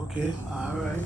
Okay, all right.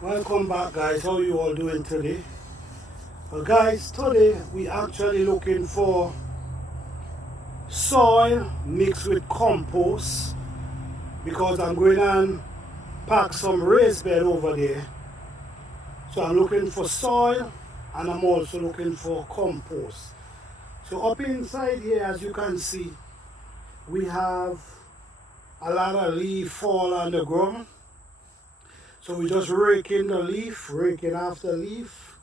Welcome back, guys. How you all doing today? Well, guys, today we actually looking for soil mixed with compost because I'm going and pack some raised bed over there. So I'm looking for soil and I'm also looking for compost. So up inside here, as you can see, we have a lot of leaf fall on the ground. So we just rake in the leaf, raking after leaf,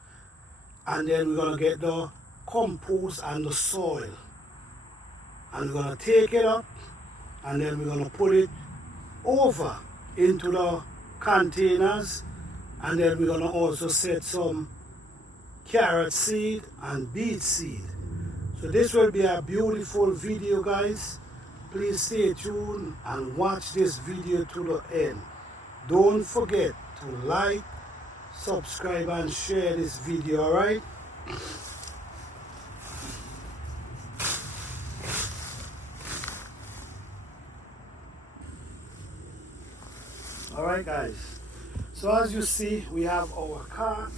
and then we're gonna get the compost and the soil. And we're gonna take it up and then we're gonna put it over into the containers, and then we're gonna also set some carrot seed and beet seed. So this will be a beautiful video, guys. Please stay tuned and watch this video to the end. Don't forget to like, subscribe and share this video, alright? Alright, guys, so as you see, we have our cart,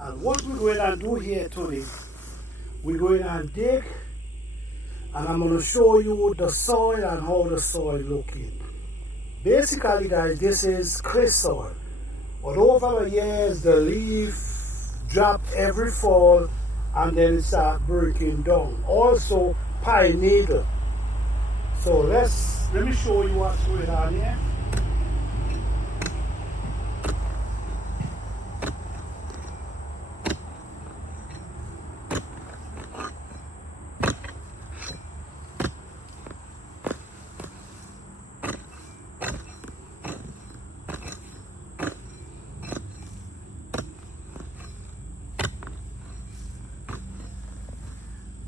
and what we're going to do here today, we're going to dig, and I'm going to show you the soil and how the soil looking. Basically, guys, this is clay soil, but over the years the leaf drop every fall and then it start breaking down. Also pine needle. So let me show you what's going on here.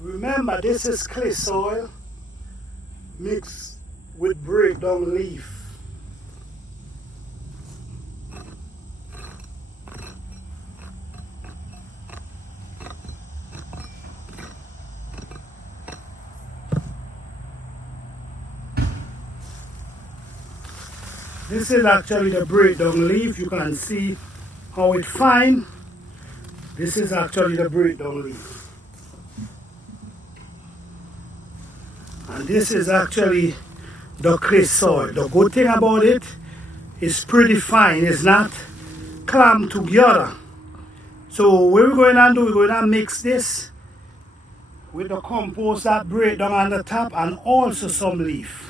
Remember, this is clay soil mixed with breakdown leaf. This is actually the breakdown leaf. You can see how it fine. This is actually the breakdown leaf. And this is actually the clay soil. The good thing about it is pretty fine. It's not clamped together. So what we're going to do, we're going to mix this with the compost that break down on the top and also some leaf.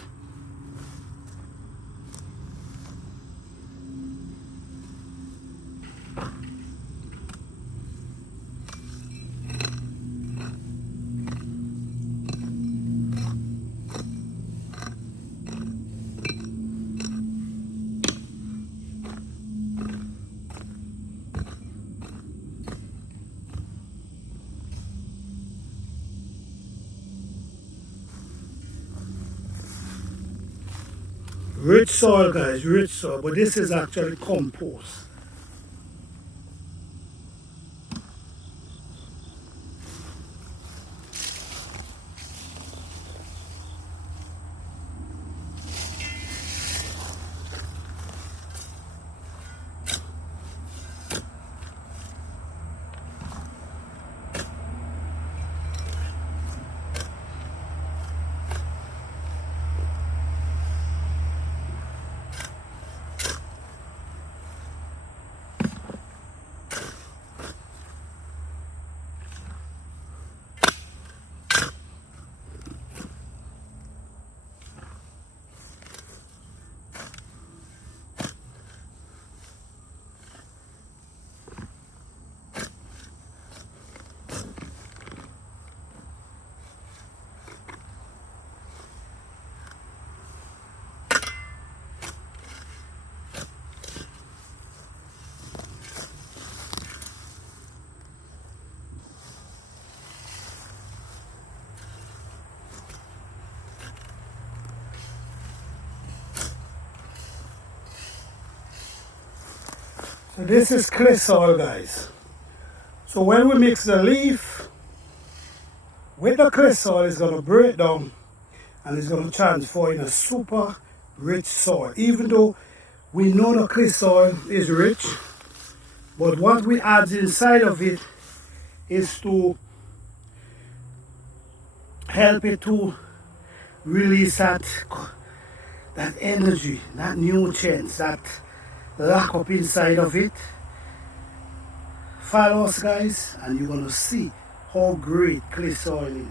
Rich soil, guys, rich soil, but this is actually compost. So this is clay soil, guys. So when we mix the leaf with the clay soil, it's going to break down and it's going to transform in a super rich soil. Even though we know the clay soil is rich, but what we add inside of it is to help it to release that energy, that nutrients, that lack up inside of it. Follow us, guys, and you're going to see how great clay soil is.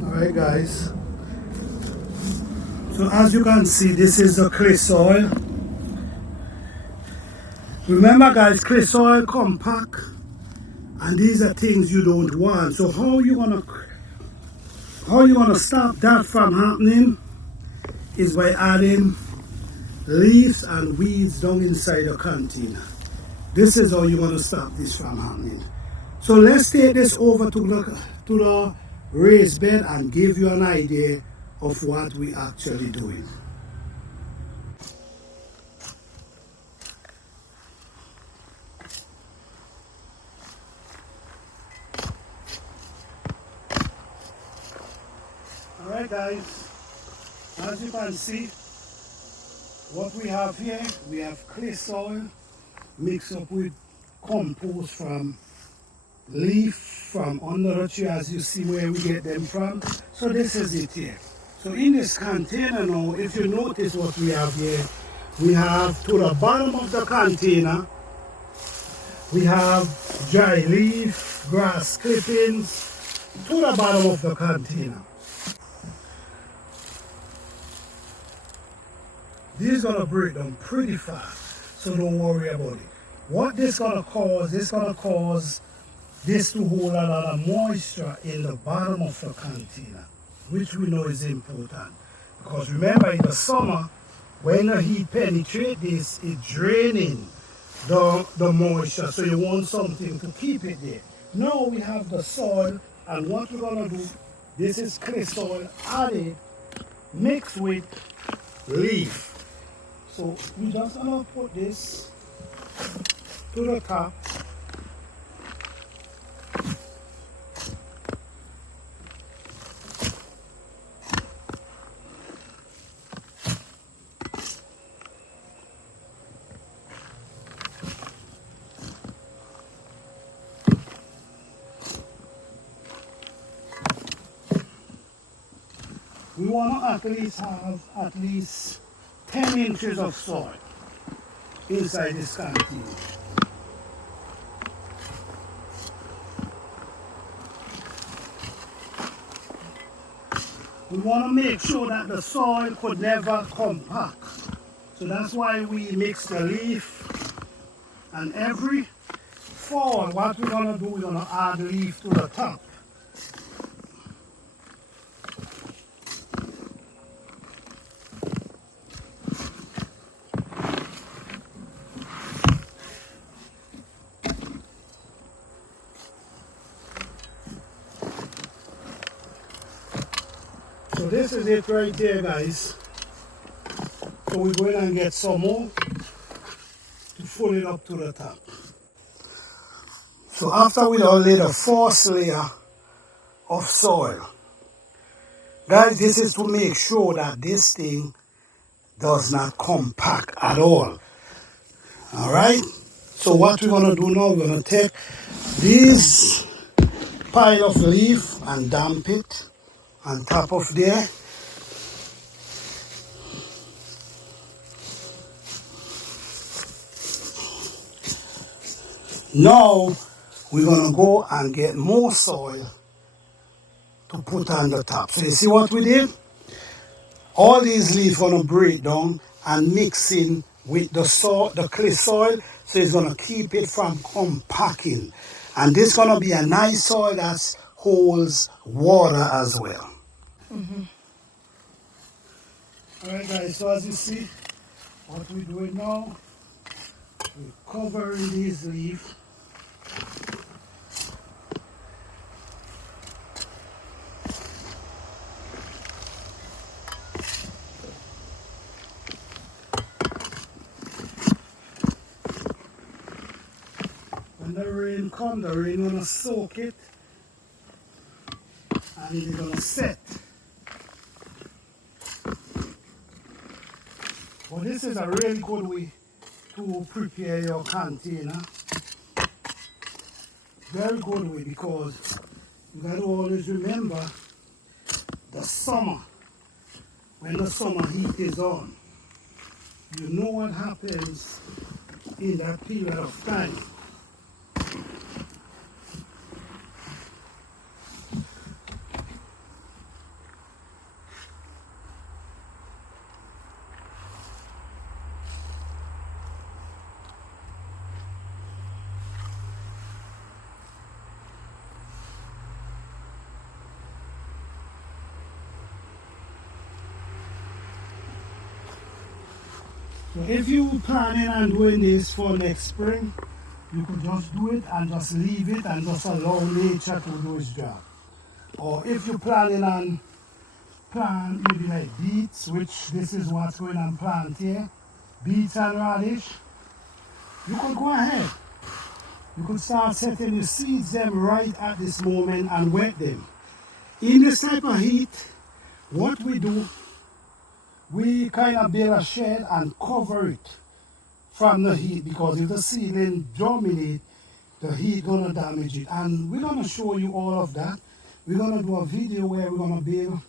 Alright, guys, so as you can see, this is the clay soil. Remember, guys, clay soil compact, and these are things you don't want. So how you gonna stop that from happening is by adding leaves and weeds down inside the container. This is how you're gonna stop this from happening. So let's take this over to the raised bed and give you an idea of what we actually doing. Alright, guys, as you can see, what we have here, we have clay soil mixed up with compost from leaf from under the tree, as you see where we get them from. So this is it here. So in this container now, if you notice what we have here, we have to the bottom of the container, we have dry leaf, grass clippings to the bottom of the container. This is gonna break down pretty fast, so don't worry about it. What this gonna cause this to hold a lot of moisture in the bottom of the container, which we know is important. Because remember, in the summer, when the heat penetrates this, it's draining the moisture, so you want something to keep it there. Now we have the soil, and what we're gonna do, this is clay soil added, mixed with leaf. So we just gonna put this to the top. We want to at least have at least 10 inches of soil inside this container. We want to make sure that the soil could never compact. So that's why we mix the leaf, and every fall what we're going to do, we're going to add leaf to the top. So this is it right there, guys. So we're going and get some more to fill it up to the top. So after we all laid the first layer of soil, guys, this is to make sure that this thing does not compact at all. Alright? So what we're going to do now, we're going to take this pile of leaf and damp it on top of there. Now we're going to go and get more soil to put on the top. So you see what we did? All these leaves going to break down and mix in with the soil, the clay soil, so it's going to keep it from compacting. And this is going to be a nice soil that holds water as well. Alright guys, so as you see, what we're doing now, we're covering these leaves. When the rain comes, the rain gonna soak it and it's gonna set. But this is a really good way to prepare your container. Very good way, because you gotta always remember the summer, when the summer heat is on. You know what happens in that period of time. So if you planning on doing this for next spring, you could just do it and just leave it and just allow nature to do its job. Or if you're planning on plant maybe like beets, which this is what's going on plant here, beets and radish, you could go ahead. You could start setting your seeds them right at this moment and wet them. In this type of heat, what we do, we kind of build a shed and cover it from the heat, because if the seedling germinate, the heat gonna damage it. And we're gonna show you all of that. We're gonna do a video where we're gonna build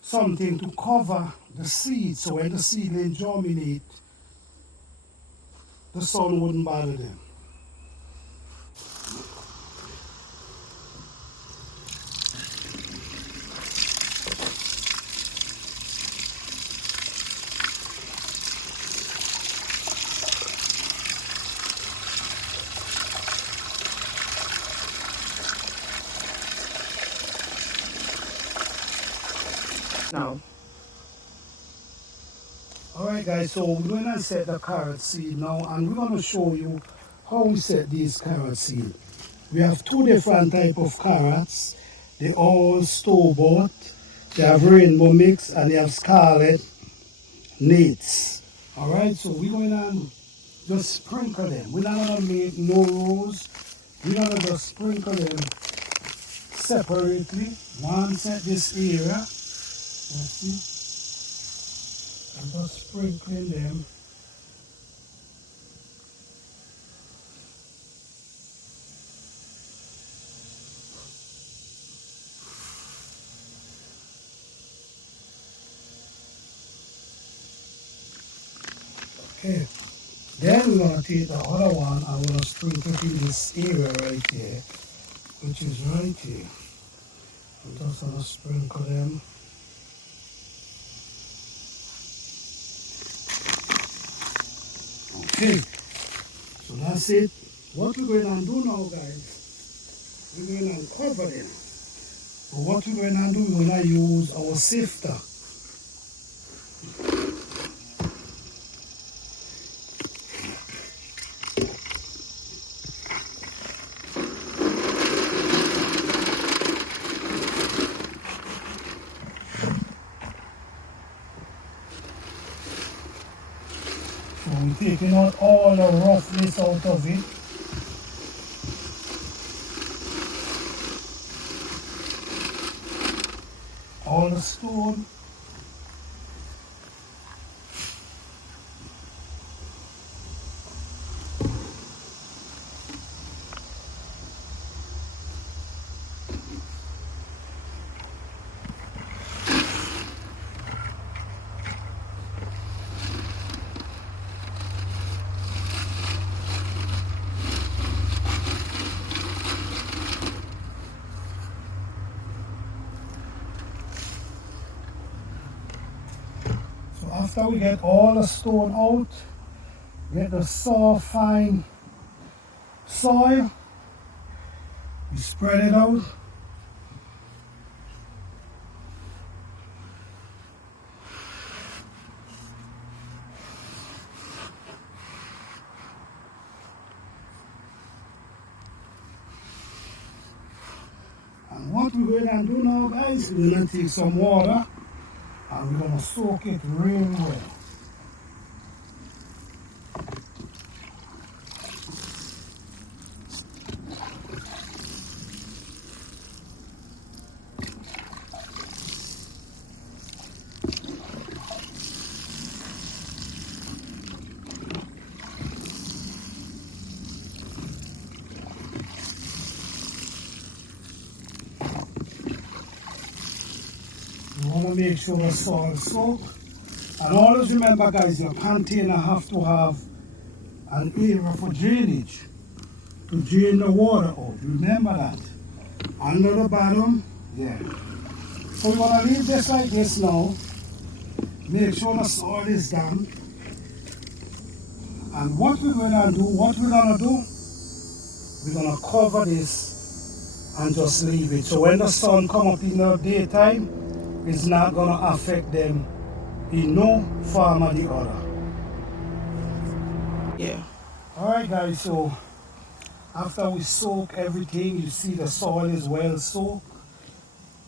something to cover the seed, so when the seedling germinate, the sun wouldn't bother them. Now, alright guys, so we're going to set the carrot seed now, and we're going to show you how we set these carrot seed. We have two different type of carrots. They all store-bought. They have rainbow mix and they have scarlet nates. Alright, so we're going to just sprinkle them. We're not going to make no rows. We're going to just sprinkle them separately. One set this area. Let's see. I'm just sprinkling them. Okay. Then we're going to take the other one and we're going to sprinkle it in this area right here, which is right here. I'm just going to sprinkle them. Okay, so that's it. What we're going to do now, guys, we're going to cover them. But what we're going to do, we're going to use our sifter. taking out all the roughness out of it. All the stone. After we get all the stone out, get the soft fine soil, we spread it out. And what we're going to do now, guys, we're going to take some water and we're going to soak it really well. You want to make sure the soil is soaked. And always remember, guys, your container have to have an area for drainage to drain the water out. Remember that. Under the bottom, yeah. So we're going to leave this like this now. Make sure the soil is damp. And what we're going to do, we're going to cover this and just leave it. So when the sun comes up in the daytime, it's not going to affect them in no form or the other. Yeah. Alright guys, so after we soak everything, you see the soil is well soaked.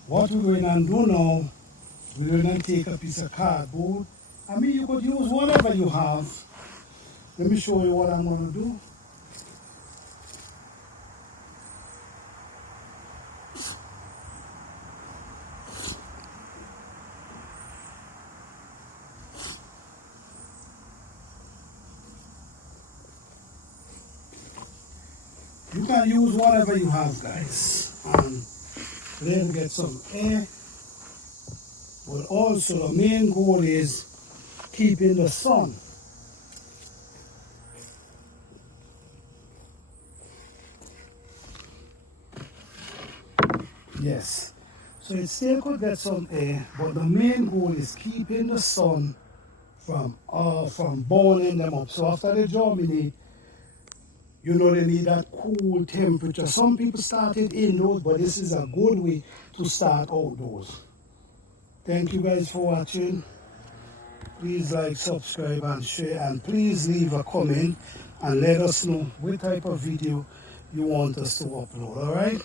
What we're going to do now, we're going to take a piece of cardboard. I mean, you could use whatever you have. Let me show you what I'm going to do. You can use whatever you have, guys, and then get some air. But also the main goal is keeping the sun. Yes, so it still could get some air, but the main goal is keeping the sun from burning them up. So after they germinate, you know they need that cool temperature. Some people started indoors, but this is a good way to start outdoors. Thank you guys for watching. Please like, subscribe and share, and please leave a comment and let us know what type of video you want us to upload, alright?